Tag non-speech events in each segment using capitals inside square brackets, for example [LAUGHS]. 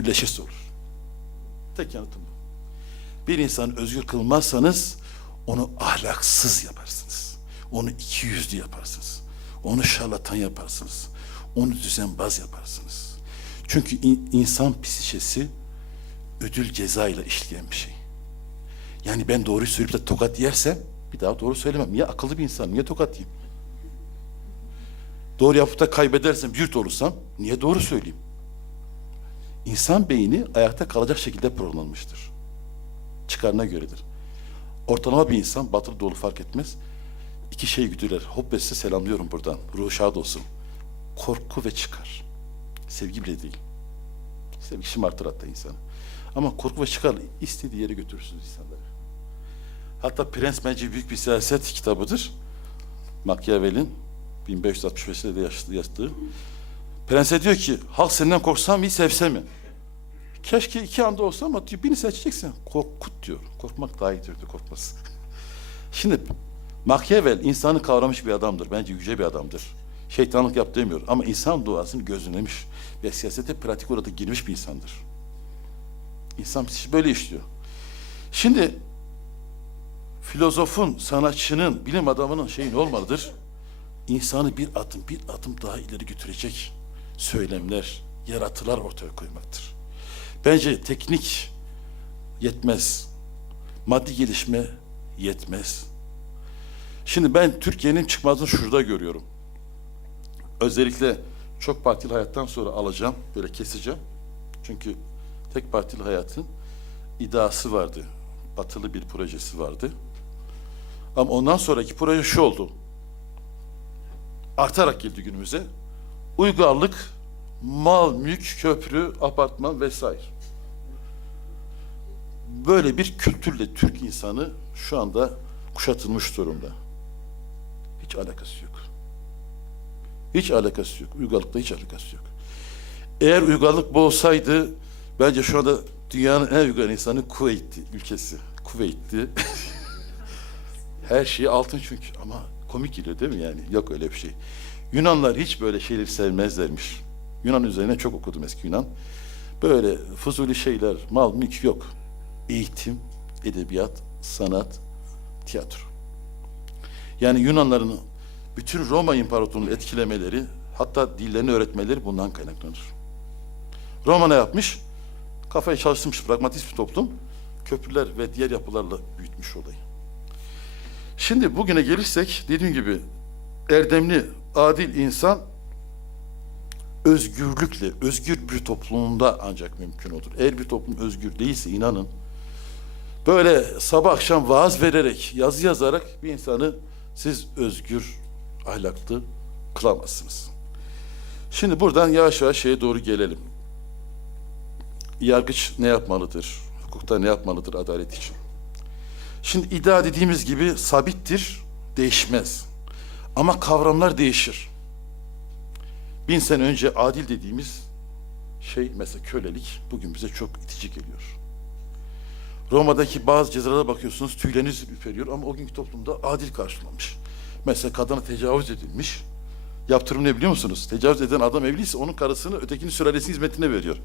özgürleşirse olur. Tek yanıtım bu. Bir insanı özgür kılmazsanız onu ahlaksız yaparsınız. Onu iki yüzlü yaparsınız. Onu şarlatan yaparsınız. Onu düzenbaz yaparsınız. Çünkü in- insan psikisi ödül ceza ile işleyen bir şey. Yani ben doğruyu söyleyip de tokat yersem bir daha doğru söylemem. Niye akıllı bir insan? Niye tokat yiyeyim? Doğru yapıp da kaybedersem, yurt olursam niye doğru söyleyeyim? İnsan beyni ayakta kalacak şekilde programlanmıştır. Çıkarına göredir. Ortalama bir insan, batılı doğulu fark etmez. İki şey güdüler. Hop size selamlıyorum buradan. Ruhu şad olsun. Korku ve çıkar. Sevgi bile değil. Sevgi şımartır hatta insanı. Ama korku ve çıkar istediği yere götürürsünüz insanları. Hatta Prens bence büyük bir siyaset kitabıdır. Machiavelli'nin 1565'te de yazdığı. Prens'e diyor ki halk senden korksa mı sevse mi? Keşke iki anda olsa ama diyor birini seçeceksin. Korkut diyor. Korkmak daha iyidir diyor korkması. [LAUGHS] Şimdi Machiavelli insanı kavramış bir adamdır. Bence yüce bir adamdır. Şeytanlık yap demiyor ama insan doğasını gözlemlemiş ve siyasete pratik olarak girmiş bir insandır. İnsan böyle işliyor. Şimdi filozofun, sanatçının, bilim adamının şeyi ne olmalıdır? İnsanı bir adım, bir adım daha ileri götürecek söylemler, yaratılar ortaya koymaktır. Bence teknik yetmez. Maddi gelişme yetmez. Şimdi ben Türkiye'nin çıkmazını şurada görüyorum. Özellikle çok partili hayattan sonra alacağım, böyle keseceğim. Çünkü tek partili hayatın iddiası vardı. Batılı bir projesi vardı. Ama ondan sonraki proje şu oldu. Artarak geldi günümüze. Uygarlık, mal, mülk, köprü, apartman vesaire. Böyle bir kültürle Türk insanı şu anda kuşatılmış durumda. Hiç alakası yok. Hiç alakası yok. Uygarlıkla hiç alakası yok. Eğer uygarlık bu olsaydı bence şu anda dünyanın en uygar insanı Kuveyt'ti ülkesi. Kuveyt'ti. [LAUGHS] Her şeyi altın çünkü ama komik geliyor değil mi yani? Yok öyle bir şey. Yunanlar hiç böyle şeyleri sevmezlermiş. Yunan üzerine çok okudum eski Yunan. Böyle fuzuli şeyler, mal, mülk yok. Eğitim, edebiyat, sanat, tiyatro. Yani Yunanların bütün Roma İmparatorluğu'nu etkilemeleri, hatta dillerini öğretmeleri bundan kaynaklanır. Roma ne yapmış? Kafayı çalıştırmış pragmatist bir toplum. Köprüler ve diğer yapılarla büyütmüş olayı. Şimdi bugüne gelirsek dediğim gibi erdemli, adil insan özgürlükle, özgür bir toplumda ancak mümkün olur. Eğer bir toplum özgür değilse inanın böyle sabah akşam vaaz vererek, yazı yazarak bir insanı siz özgür, ahlaklı kılamazsınız. Şimdi buradan yavaş yavaş şeye doğru gelelim. Yargıç ne yapmalıdır? Hukukta ne yapmalıdır adalet için? Şimdi iddia dediğimiz gibi sabittir, değişmez. Ama kavramlar değişir. Bin sene önce adil dediğimiz şey mesela kölelik bugün bize çok itici geliyor. Roma'daki bazı cezalara bakıyorsunuz tüyleriniz ürperiyor ama o günkü toplumda adil karşılanmış. Mesela kadına tecavüz edilmiş. Yaptırım ne biliyor musunuz? Tecavüz eden adam evliyse onun karısını ötekinin sülalesi hizmetine veriyor.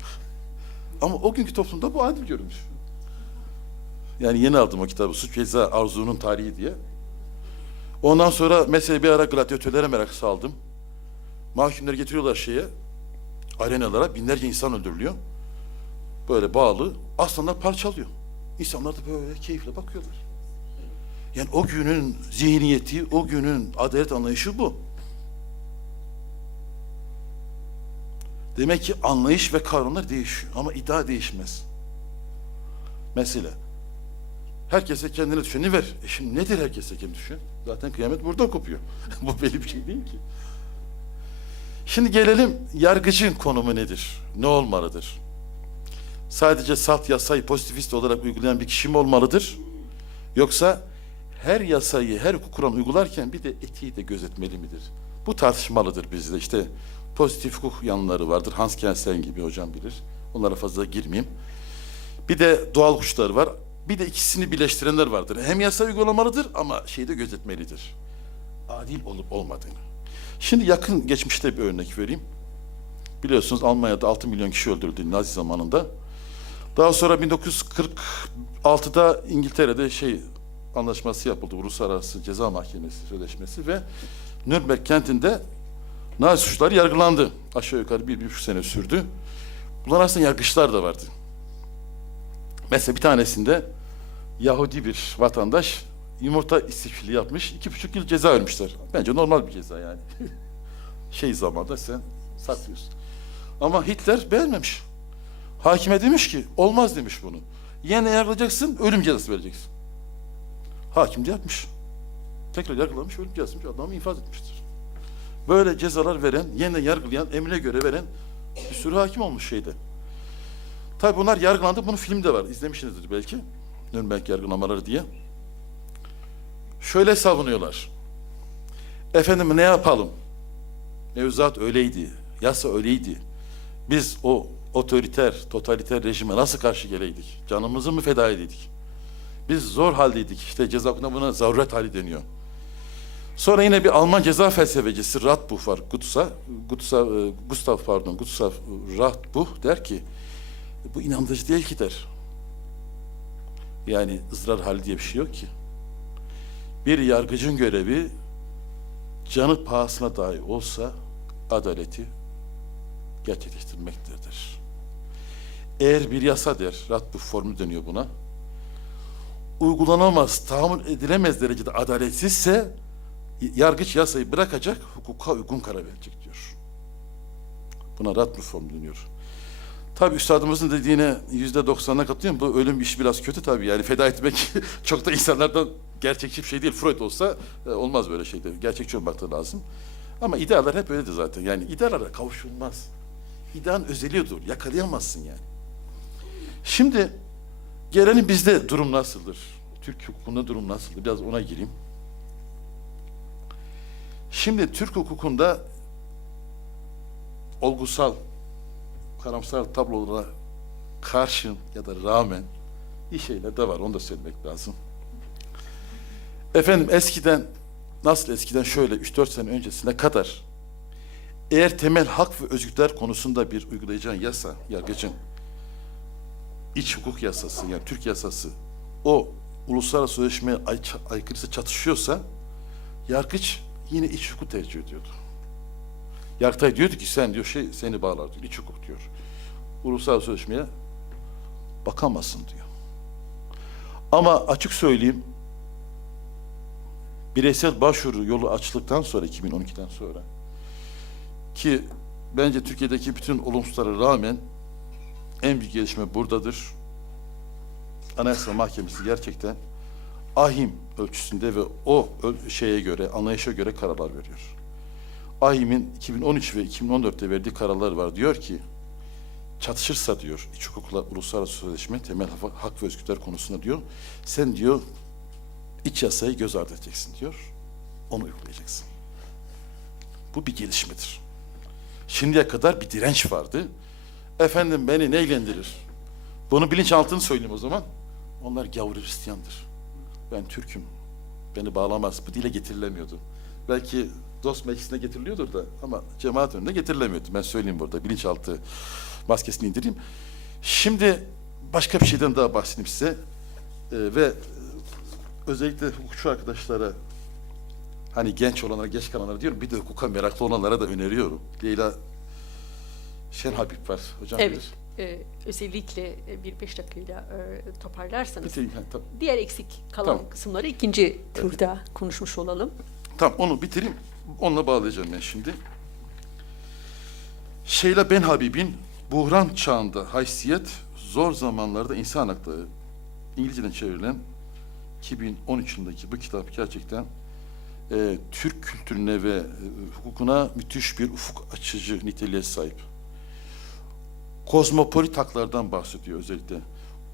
Ama o günkü toplumda bu adil görülmüş. Yani yeni aldım o kitabı. Suç Ceza Arzu'nun Tarihi diye. Ondan sonra mesela bir ara gladyatörlere merak saldım. Mahkumları getiriyorlar şeye, arenalara binlerce insan öldürülüyor. Böyle bağlı, aslanlar parçalıyor. İnsanlar da böyle keyifle bakıyorlar. Yani o günün zihniyeti, o günün adalet anlayışı bu. Demek ki anlayış ve kavramlar değişiyor ama iddia değişmez. Mesela herkese kendine düşeni ver. E şimdi nedir herkese kendine düşen? Zaten kıyamet burada kopuyor. [LAUGHS] bu belli bir şey değil ki. Şimdi gelelim yargıcın konumu nedir? Ne olmalıdır? Sadece salt yasayı pozitivist olarak uygulayan bir kişi mi olmalıdır? Yoksa her yasayı, her hukuk kuralını uygularken bir de etiği de gözetmeli midir? Bu tartışmalıdır bizde. İşte pozitif hukuk yanları vardır. Hans Kelsen gibi hocam bilir. Onlara fazla girmeyeyim. Bir de doğal kuşlar var. Bir de ikisini birleştirenler vardır. Hem yasa uygulamalıdır ama şeyi de gözetmelidir. Adil olup olmadığını. Şimdi yakın geçmişte bir örnek vereyim. Biliyorsunuz Almanya'da 6 milyon kişi öldürüldü Nazi zamanında. Daha sonra 1946'da İngiltere'de şey anlaşması yapıldı. Uluslararası Ceza Mahkemesi Sözleşmesi ve Nürnberg kentinde Nazi suçları yargılandı. Aşağı yukarı bir, bir buçuk sene sürdü. Bunlar arasında yargıçlar da vardı. Mesela bir tanesinde Yahudi bir vatandaş yumurta istifçiliği yapmış. iki buçuk yıl ceza vermişler. Bence normal bir ceza yani. [LAUGHS] şey zamanda sen satıyorsun. Ama Hitler beğenmemiş. Hakime demiş ki olmaz demiş bunu. Yine yargılayacaksın, ölüm cezası vereceksin. Hakim de yapmış. Tekrar yargılamış, ölüm cezası adamı infaz etmiştir. Böyle cezalar veren, yeniden yargılayan, emrine göre veren bir sürü hakim olmuş şeyde. Tabi bunlar yargılandı, bunun filmi de var. İzlemişsinizdir belki. Nürnberg yargılamaları diye. Şöyle savunuyorlar. Efendim ne yapalım? Mevzuat öyleydi. Yasa öyleydi. Biz o otoriter, totaliter rejime nasıl karşı geleydik? Canımızı mı feda edeydik? Biz zor haldeydik. İşte ceza hukukunda buna zaruret hali deniyor. Sonra yine bir Alman ceza felsefecisi Radbuch var. Gutsa, Gutsa, e, Gustav pardon, Gustav Radbuch der ki bu inandırıcı değil ki der. Yani ızrar hali diye bir şey yok ki. Bir yargıcın görevi canı pahasına dahi olsa adaleti gerçekleştirmektir der. Eğer bir yasa der, Radbuch formülü deniyor buna, uygulanamaz, tahammül edilemez derecede adaletsizse yargıç yasayı bırakacak, hukuka uygun karar verecek diyor. Buna Radbuch formülü deniyor. Tabii üstadımızın dediğine yüzde doksanına katılıyorum. Bu ölüm işi biraz kötü tabii. Yani feda etmek [LAUGHS] çok da insanlardan gerçekçi bir şey değil. Freud olsa e, olmaz böyle şeyde. Gerçekçi olmak lazım. Ama idealler hep öyledir zaten. Yani idealara kavuşulmaz. İdeanın özeliyordur. Yakalayamazsın yani. Şimdi gelelim bizde durum nasıldır? Türk hukukunda durum nasıldır? Biraz ona gireyim. Şimdi Türk hukukunda olgusal, karamsar tablolara karşın ya da rağmen iyi şeyler de var. Onu da söylemek lazım. Efendim eskiden nasıl eskiden şöyle 3-4 sene öncesine kadar eğer temel hak ve özgürlükler konusunda bir uygulayacağın yasa, yargıcın iç hukuk yasası yani Türk yasası o uluslararası sözleşmeye ay, aykırısı çatışıyorsa yargıç yine iç hukuk tercih ediyordu. Yargıtay diyordu ki sen diyor şey seni bağlar diyor. iç hukuk diyor. Uluslararası sözleşmeye bakamazsın diyor. Ama açık söyleyeyim bireysel başvuru yolu açıldıktan sonra 2012'den sonra ki bence Türkiye'deki bütün olumsuzlara rağmen en büyük gelişme buradadır. Anayasa Mahkemesi gerçekten ahim ölçüsünde ve o şeye göre, anlayışa göre kararlar veriyor. AİHM'in 2013 ve 2014'te verdiği kararlar var. Diyor ki, çatışırsa diyor, iç hukukla uluslararası sözleşme, temel hak- ve özgürlükler konusunda diyor, sen diyor, iç yasayı göz ardı edeceksin diyor, onu uygulayacaksın. Bu bir gelişmedir. Şimdiye kadar bir direnç vardı. Efendim beni ne ilgilendirir? Bunu bilinçaltını söyleyeyim o zaman. Onlar gavur Hristiyandır. Ben Türk'üm. Beni bağlamaz. Bu dile getirilemiyordu. Belki dost meclisine getiriliyordur da ama cemaat önünde getirilemiyordu. Ben söyleyeyim burada. Bilinçaltı maskesini indireyim. Şimdi başka bir şeyden daha bahsedeyim size. Ee, ve e, özellikle hukukçu arkadaşlara hani genç olanlara, geç kalanlara diyorum. Bir de hukuka meraklı olanlara da öneriyorum. Leyla Şen Habib var. Hocam Evet. bilir. e, özellikle e, bir beş dakikayla e, toparlarsanız Bitireyim, ha, tamam. diğer eksik kalan Tamam. kısımları ikinci turda konuşmuş olalım. Tamam onu bitireyim. Onunla bağlayacağım ben şimdi. Şeyla Ben Habib'in buhran çağında haysiyet, zor zamanlarda insan hakları İngilizceden çevrilen 2013 yılındaki bu kitap gerçekten e, Türk kültürüne ve e, hukukuna müthiş bir ufuk açıcı niteliğe sahip. Kozmopolit haklardan bahsediyor özellikle.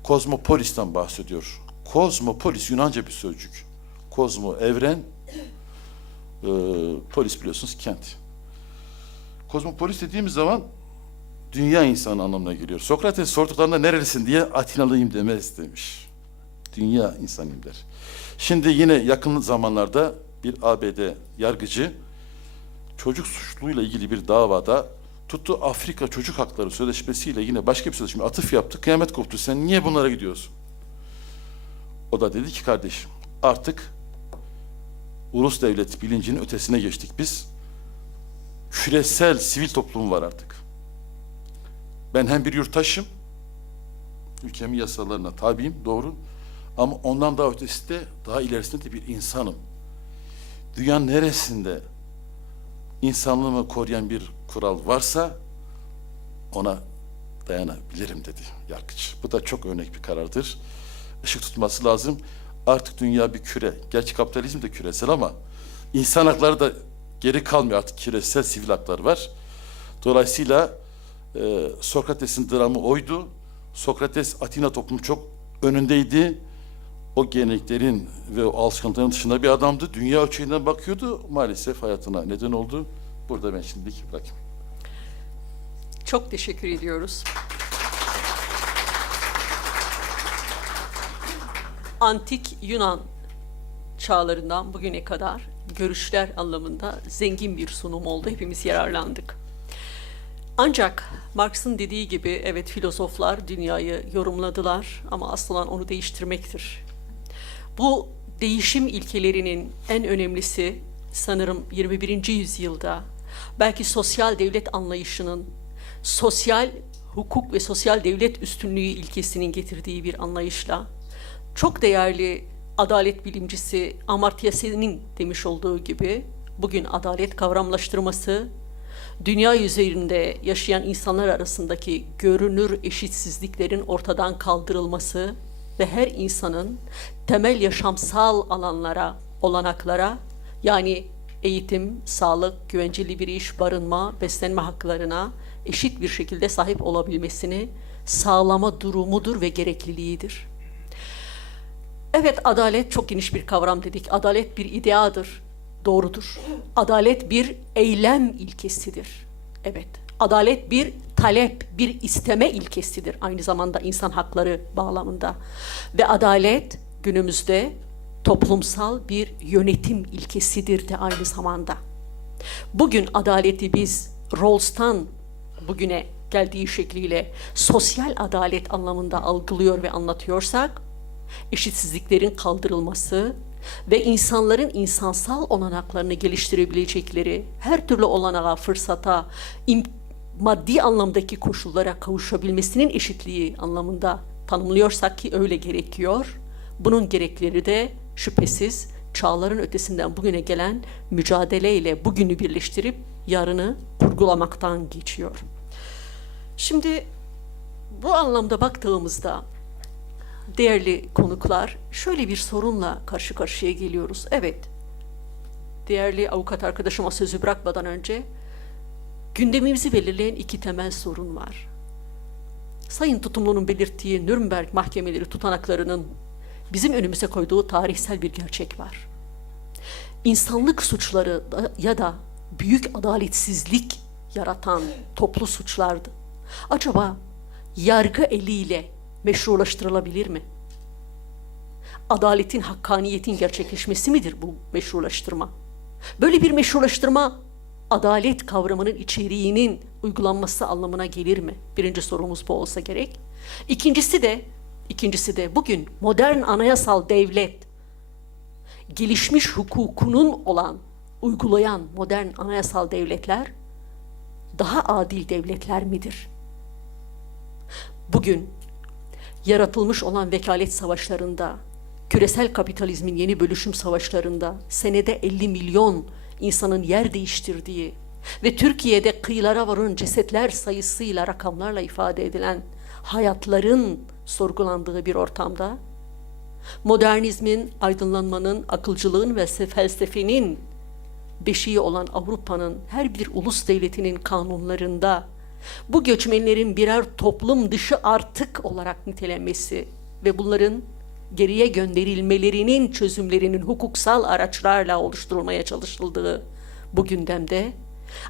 Kozmopolis'ten bahsediyor. Kozmopolis Yunanca bir sözcük. Kozmo evren, e, polis biliyorsunuz kent. Kozmopolis dediğimiz zaman dünya insanı anlamına geliyor. Sokrates sorduklarında nerelisin diye Atinalıyım demez demiş. Dünya insanıyım der. Şimdi yine yakın zamanlarda bir ABD yargıcı çocuk suçluluğuyla ilgili bir davada Tuttu Afrika Çocuk Hakları Sözleşmesi'yle yine başka bir sözleşme atıf yaptı. Kıyamet koptu. Sen niye bunlara gidiyorsun? O da dedi ki kardeşim artık ulus devlet bilincinin ötesine geçtik biz. Küresel sivil toplum var artık. Ben hem bir yurttaşım, ülkemin yasalarına tabiyim, doğru. Ama ondan daha ötesinde, daha ilerisinde de bir insanım. Dünyanın neresinde insanlığımı koruyan bir kural varsa ona dayanabilirim dedi yargıç. Bu da çok örnek bir karardır. Işık tutması lazım. Artık dünya bir küre. Gerçi kapitalizm de küresel ama insan hakları da geri kalmıyor. Artık küresel sivil haklar var. Dolayısıyla e, Sokrates'in dramı oydu. Sokrates Atina toplumu çok önündeydi. O geleneklerin ve o alışkanlıkların dışında bir adamdı. Dünya ölçeğinden bakıyordu. Maalesef hayatına neden oldu. Burada ben şimdilik bırakayım. Çok teşekkür ediyoruz. Antik Yunan çağlarından bugüne kadar görüşler anlamında zengin bir sunum oldu. Hepimiz yararlandık. Ancak Marx'ın dediği gibi evet filozoflar dünyayı yorumladılar ama asıl olan onu değiştirmektir. Bu değişim ilkelerinin en önemlisi sanırım 21. yüzyılda belki sosyal devlet anlayışının sosyal hukuk ve sosyal devlet üstünlüğü ilkesinin getirdiği bir anlayışla çok değerli adalet bilimcisi Amartya Sen'in demiş olduğu gibi bugün adalet kavramlaştırması dünya üzerinde yaşayan insanlar arasındaki görünür eşitsizliklerin ortadan kaldırılması ve her insanın temel yaşamsal alanlara, olanaklara yani eğitim, sağlık, güvenceli bir iş, barınma, beslenme haklarına eşit bir şekilde sahip olabilmesini sağlama durumudur ve gerekliliğidir. Evet adalet çok geniş bir kavram dedik. Adalet bir ideadır. Doğrudur. Adalet bir eylem ilkesidir. Evet. Adalet bir talep, bir isteme ilkesidir. Aynı zamanda insan hakları bağlamında. Ve adalet günümüzde toplumsal bir yönetim ilkesidir de aynı zamanda. Bugün adaleti biz Rawls'tan bugüne geldiği şekliyle sosyal adalet anlamında algılıyor ve anlatıyorsak, eşitsizliklerin kaldırılması ve insanların insansal olanaklarını geliştirebilecekleri her türlü olanağa, fırsata, maddi anlamdaki koşullara kavuşabilmesinin eşitliği anlamında tanımlıyorsak ki öyle gerekiyor. Bunun gerekleri de şüphesiz çağların ötesinden bugüne gelen mücadeleyle bugünü birleştirip yarını kurgulamaktan geçiyor. Şimdi bu anlamda baktığımızda değerli konuklar şöyle bir sorunla karşı karşıya geliyoruz. Evet, değerli avukat arkadaşıma sözü bırakmadan önce gündemimizi belirleyen iki temel sorun var. Sayın Tutumlu'nun belirttiği Nürnberg mahkemeleri tutanaklarının bizim önümüze koyduğu tarihsel bir gerçek var. İnsanlık suçları ya da büyük adaletsizlik yaratan toplu suçlardı. Acaba yargı eliyle meşrulaştırılabilir mi? Adaletin, hakkaniyetin gerçekleşmesi midir bu meşrulaştırma? Böyle bir meşrulaştırma adalet kavramının içeriğinin uygulanması anlamına gelir mi? Birinci sorumuz bu olsa gerek. İkincisi de ikincisi de bugün modern anayasal devlet gelişmiş hukukunun olan uygulayan modern anayasal devletler daha adil devletler midir? Bugün yaratılmış olan vekalet savaşlarında, küresel kapitalizmin yeni bölüşüm savaşlarında senede 50 milyon insanın yer değiştirdiği ve Türkiye'de kıyılara varın cesetler sayısıyla rakamlarla ifade edilen hayatların sorgulandığı bir ortamda modernizmin, aydınlanmanın, akılcılığın ve felsefenin beşiği olan Avrupa'nın her bir ulus devletinin kanunlarında bu göçmenlerin birer toplum dışı artık olarak nitelenmesi ve bunların geriye gönderilmelerinin çözümlerinin hukuksal araçlarla oluşturulmaya çalışıldığı bu gündemde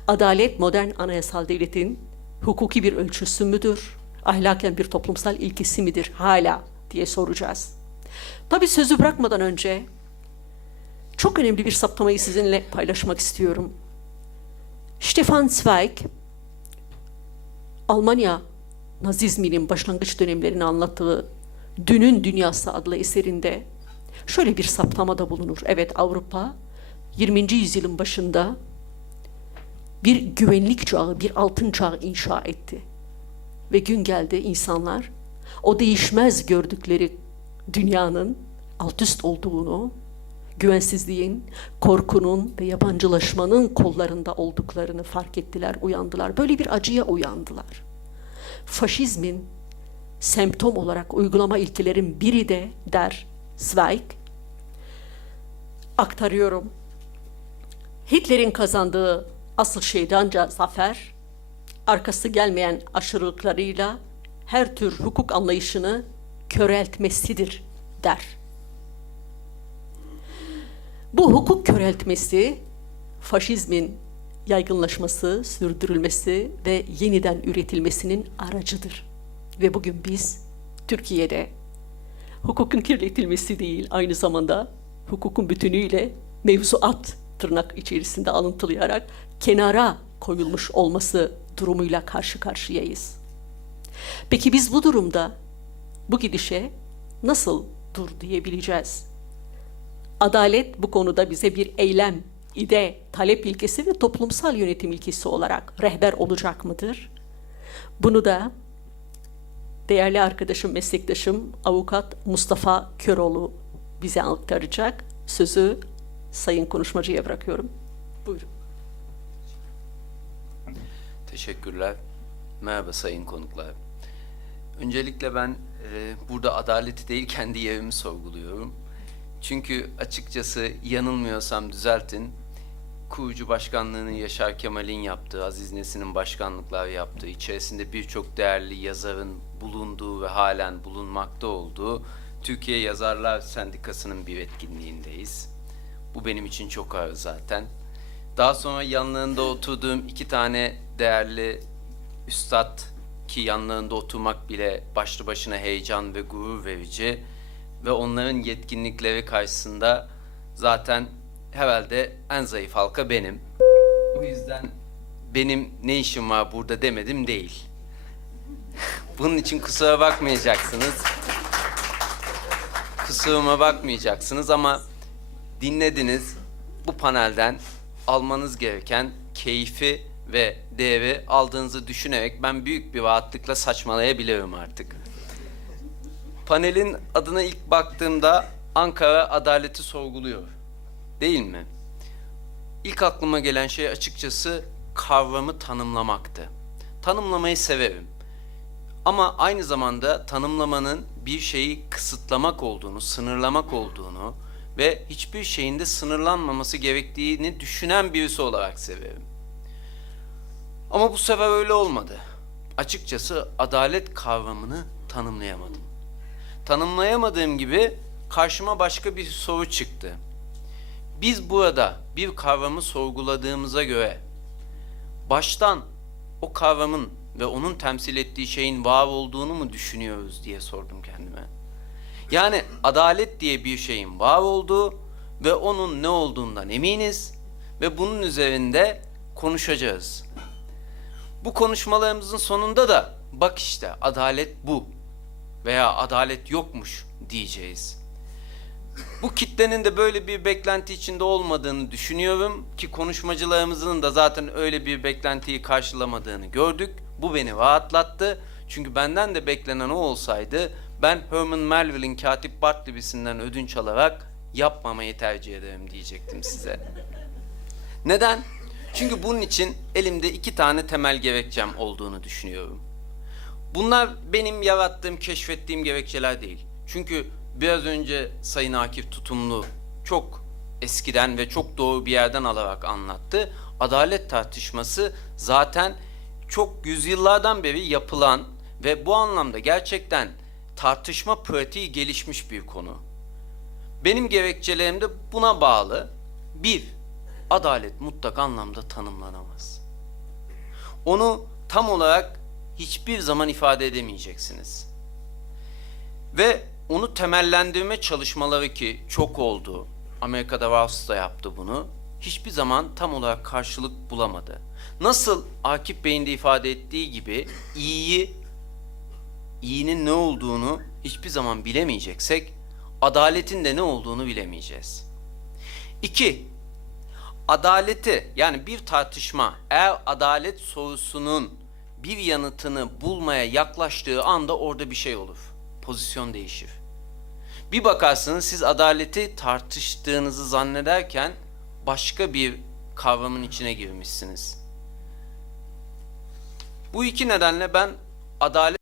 adalet modern anayasal devletin hukuki bir ölçüsü müdür? Ahlaken bir toplumsal ilkesi midir hala diye soracağız. Tabii sözü bırakmadan önce çok önemli bir saptamayı sizinle paylaşmak istiyorum. Stefan Zweig Almanya Nazizminin başlangıç dönemlerini anlattığı Dünün Dünyası adlı eserinde şöyle bir saptamada bulunur. Evet Avrupa 20. yüzyılın başında bir güvenlik çağı, bir altın çağı inşa etti. Ve gün geldi insanlar o değişmez gördükleri dünyanın alt üst olduğunu, güvensizliğin, korkunun ve yabancılaşmanın kollarında olduklarını fark ettiler, uyandılar. Böyle bir acıya uyandılar. Faşizmin semptom olarak uygulama ilkelerin biri de der Zweig, aktarıyorum. Hitler'in kazandığı asıl şeydanca zafer, arkası gelmeyen aşırılıklarıyla her tür hukuk anlayışını köreltmesidir der. Bu hukuk köreltmesi, faşizmin yaygınlaşması, sürdürülmesi ve yeniden üretilmesinin aracıdır. Ve bugün biz Türkiye'de hukukun kirletilmesi değil, aynı zamanda hukukun bütünüyle mevzuat tırnak içerisinde alıntılayarak kenara koyulmuş olması durumuyla karşı karşıyayız. Peki biz bu durumda bu gidişe nasıl dur diyebileceğiz? Adalet bu konuda bize bir eylem, ide, talep ilkesi ve toplumsal yönetim ilkesi olarak rehber olacak mıdır? Bunu da değerli arkadaşım, meslektaşım avukat Mustafa Köroğlu bize aktaracak. Sözü sayın konuşmacıya bırakıyorum. Buyurun. Teşekkürler. Merhaba sayın konuklar. Öncelikle ben e, burada adaleti değil kendi yerimi sorguluyorum. Çünkü açıkçası yanılmıyorsam düzeltin. Kurucu başkanlığını Yaşar Kemal'in yaptığı, Aziz Nesin'in başkanlıklar yaptığı, içerisinde birçok değerli yazarın bulunduğu ve halen bulunmakta olduğu Türkiye Yazarlar Sendikası'nın bir etkinliğindeyiz. Bu benim için çok ağır zaten. Daha sonra yanlarında oturduğum iki tane değerli üstad ki yanlarında oturmak bile başlı başına heyecan ve gurur verici ve onların yetkinlikleri karşısında zaten herhalde en zayıf halka benim. O yüzden benim ne işim var burada demedim değil. [LAUGHS] Bunun için kusura bakmayacaksınız. Kusuruma bakmayacaksınız ama dinlediniz. Bu panelden almanız gereken keyfi ve değeri aldığınızı düşünerek ben büyük bir rahatlıkla saçmalayabilirim artık. Panelin adına ilk baktığımda Ankara adaleti sorguluyor. Değil mi? İlk aklıma gelen şey açıkçası kavramı tanımlamaktı. Tanımlamayı severim. Ama aynı zamanda tanımlamanın bir şeyi kısıtlamak olduğunu, sınırlamak olduğunu ve hiçbir şeyin de sınırlanmaması gerektiğini düşünen birisi olarak severim. Ama bu sefer öyle olmadı. Açıkçası adalet kavramını tanımlayamadım. Tanımlayamadığım gibi karşıma başka bir soru çıktı. Biz burada bir kavramı sorguladığımıza göre baştan o kavramın ve onun temsil ettiği şeyin var olduğunu mu düşünüyoruz diye sordum kendime. Yani adalet diye bir şeyin var olduğu ve onun ne olduğundan eminiz ve bunun üzerinde konuşacağız. Bu konuşmalarımızın sonunda da bak işte adalet bu veya adalet yokmuş diyeceğiz. Bu kitlenin de böyle bir beklenti içinde olmadığını düşünüyorum ki konuşmacılarımızın da zaten öyle bir beklentiyi karşılamadığını gördük. Bu beni rahatlattı. Çünkü benden de beklenen o olsaydı ben Herman Melville'in Katip Bartleby'sinden ödünç alarak yapmamayı tercih ederim diyecektim size. Neden? Çünkü bunun için elimde iki tane temel gerekçem olduğunu düşünüyorum. Bunlar benim yarattığım, keşfettiğim gerekçeler değil. Çünkü biraz önce Sayın Akif Tutumlu çok eskiden ve çok doğru bir yerden alarak anlattı. Adalet tartışması zaten çok yüzyıllardan beri yapılan ve bu anlamda gerçekten tartışma pratiği gelişmiş bir konu. Benim gerekçelerim de buna bağlı. Bir, adalet mutlak anlamda tanımlanamaz. Onu tam olarak hiçbir zaman ifade edemeyeceksiniz. Ve onu temellendirme çalışmaları ki çok oldu. Amerika'da Rawls da yaptı bunu. Hiçbir zaman tam olarak karşılık bulamadı. Nasıl Akif Bey'in de ifade ettiği gibi iyiyi, iyinin ne olduğunu hiçbir zaman bilemeyeceksek, adaletin de ne olduğunu bilemeyeceğiz. İki, adaleti yani bir tartışma eğer adalet sorusunun bir yanıtını bulmaya yaklaştığı anda orada bir şey olur. Pozisyon değişir. Bir bakarsınız siz adaleti tartıştığınızı zannederken başka bir kavramın içine girmişsiniz. Bu iki nedenle ben adalet